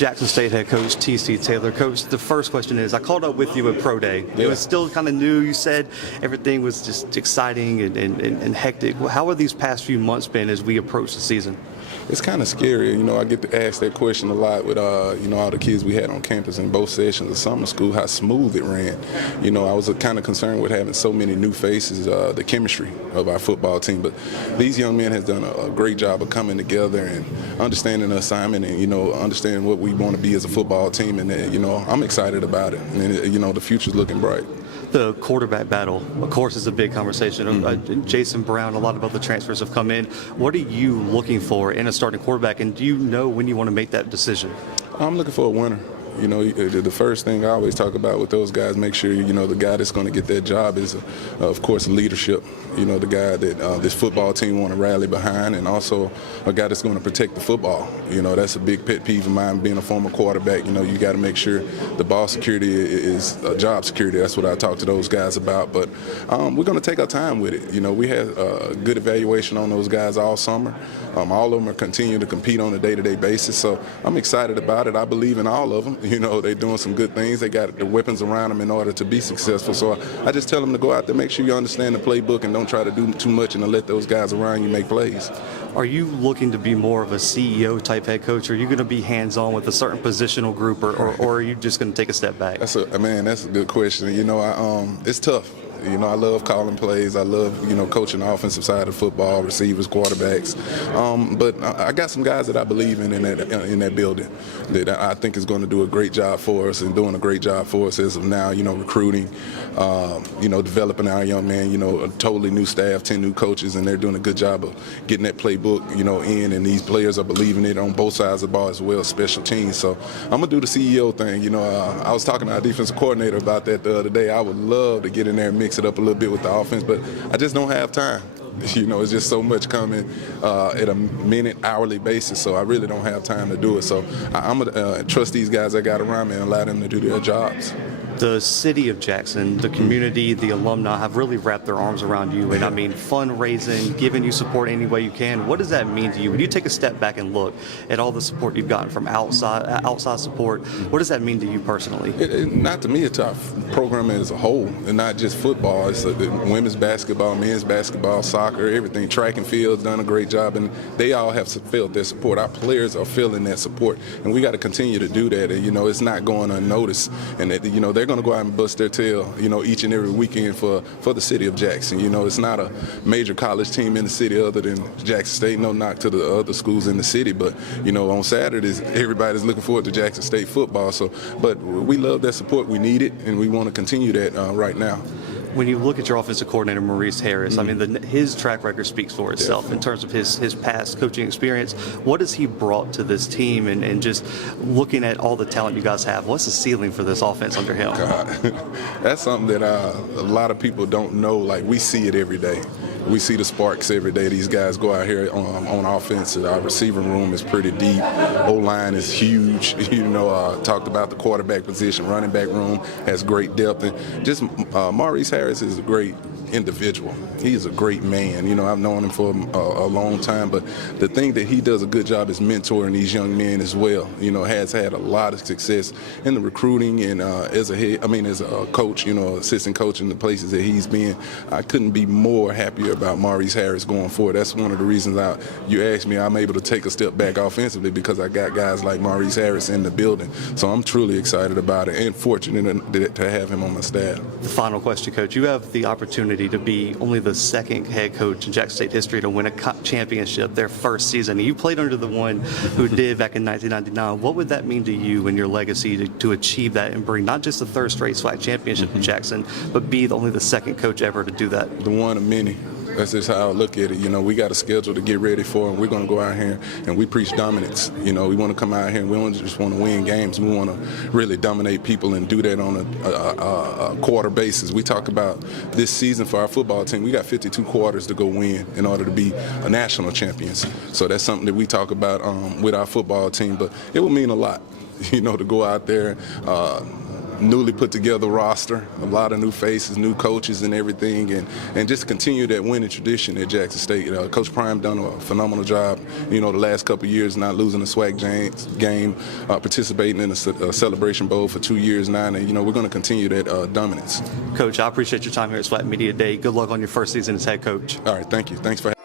Jackson State head coach T.C. Taylor. Coach, the first question is, I called up with you at Pro Day. It was still kind of new. You said everything was just exciting and hectic. How have these past few months been as we approach the season? It's kind of scary. I get to ask that question a lot with, all the kids we had on campus in both sessions of summer school, how smooth it ran. I was kind of concerned with having so many new faces, the chemistry of our football team. But these young men have done a great job of coming together and understanding the assignment and, understanding what we want to be as a football team. And, I'm excited about it. And, the future's looking bright. The quarterback battle, of course, is a big conversation. Jason Brown, a lot of other transfers have come in. What are you looking for in a starting quarterback, and do you know when you want to make that decision? I'm looking for a winner. The first thing I always talk about with those guys, make sure, the guy that's going to get that job is, of course, leadership. The guy that this football team want to rally behind, and also a guy that's going to protect the football. That's a big pet peeve of mine, being a former quarterback. You got to make sure the ball security is job security. That's what I talk to those guys about. But we're going to take our time with it. We had a good evaluation on those guys all summer. All of them are continuing to compete on a day-to-day basis. So I'm excited about it. I believe in all of them. They're doing some good things. They got the weapons around them in order to be successful. So I just tell them to go out there, make sure you understand the playbook, and don't try to do too much and to let those guys around you make plays. Are you looking to be more of a CEO type head coach, or are you going to be hands-on with a certain positional group, or are you just going to take a step back? That's a good question. It's tough. I love calling plays. I love, coaching the offensive side of football, receivers, quarterbacks. But I got some guys that I believe in that building that I think is going to do a great job for us and doing a great job for us as of now, recruiting, developing our young man, a totally new staff, 10 new coaches, and they're doing a good job of getting that playbook, in, and these players are believing it on both sides of the ball as well, special teams. So I'm going to do the CEO thing. I was talking to our defensive coordinator about that the other day. I would love to get in there and mix it up a little bit with the offense, but I just don't have time. It's just so much coming at a minute, hourly basis, so I really don't have time to do it. So I'm going to trust these guys I got around me and allow them to do their jobs. The city of Jackson, the community, the alumni have really wrapped their arms around you, and fundraising, giving you support any way you can. What does that mean to you? When you take a step back and look at all the support you've gotten from outside support, what does that mean to you personally? Not to me, it's our program as a whole, and not just football. It's women's basketball, men's basketball, soccer, everything. Track and field's done a great job, and they all have felt their support. Our players are feeling that support, and we got to continue to do that. And it's not going unnoticed, and they're going to go out and bust their tail, each and every weekend for the city of Jackson. It's not a major college team in the city other than Jackson State. No knock to the other schools in the city, but on Saturdays everybody's looking forward to Jackson State football. So, but we love that support. We need it, and we want to continue that right now. When you look at your offensive coordinator, Maurice Harris, his track record speaks for itself. Definitely. In terms of his past coaching experience. What has he brought to this team? And just looking at all the talent you guys have, what's the ceiling for this offense under him? God, that's something that a lot of people don't know. Like, we see it every day. We see the sparks every day. These guys go out here on offense. Our receiving room is pretty deep. O-line is huge. Talked about the quarterback position. Running back room has great depth. And just Maurice Harris is a great individual. He's a great man. I've known him for a long time, but the thing that he does a good job is mentoring these young men as well. Has had a lot of success in the recruiting and as a coach, assistant coach in the places that he's been. I couldn't be more happier about Maurice Harris going forward. That's one of the reasons you asked me, I'm able to take a step back offensively, because I got guys like Maurice Harris in the building. So I'm truly excited about it and fortunate to have him on my staff. The final question, Coach. You have the opportunity to be only the second head coach in Jackson State history to win a championship their first season. You played under the one who did back in 1999. What would that mean to you and your legacy to achieve that and bring not just the third straight SWAC championship to Jackson, but be only the second coach ever to do that? The one of many. That's just how I look at it. We got a schedule to get ready for, and we're going to go out here and we preach dominance. We want to come out here and we don't just want to win games. We want to really dominate people and do that on a quarter basis. We talk about this season for our football team. We got 52 quarters to go win in order to be a national champions. So that's something that we talk about with our football team. But it will mean a lot, to go out there newly put together roster, a lot of new faces, new coaches and everything, and just continue that winning tradition at Jackson State. Coach Prime done a phenomenal job, the last couple of years, not losing the SWAC game, participating in a Celebration Bowl for 2 years now, and we're going to continue that dominance. Coach, I appreciate your time here at SWAC Media Day. Good luck on your first season as head coach. All right, thank you. Thanks for having me.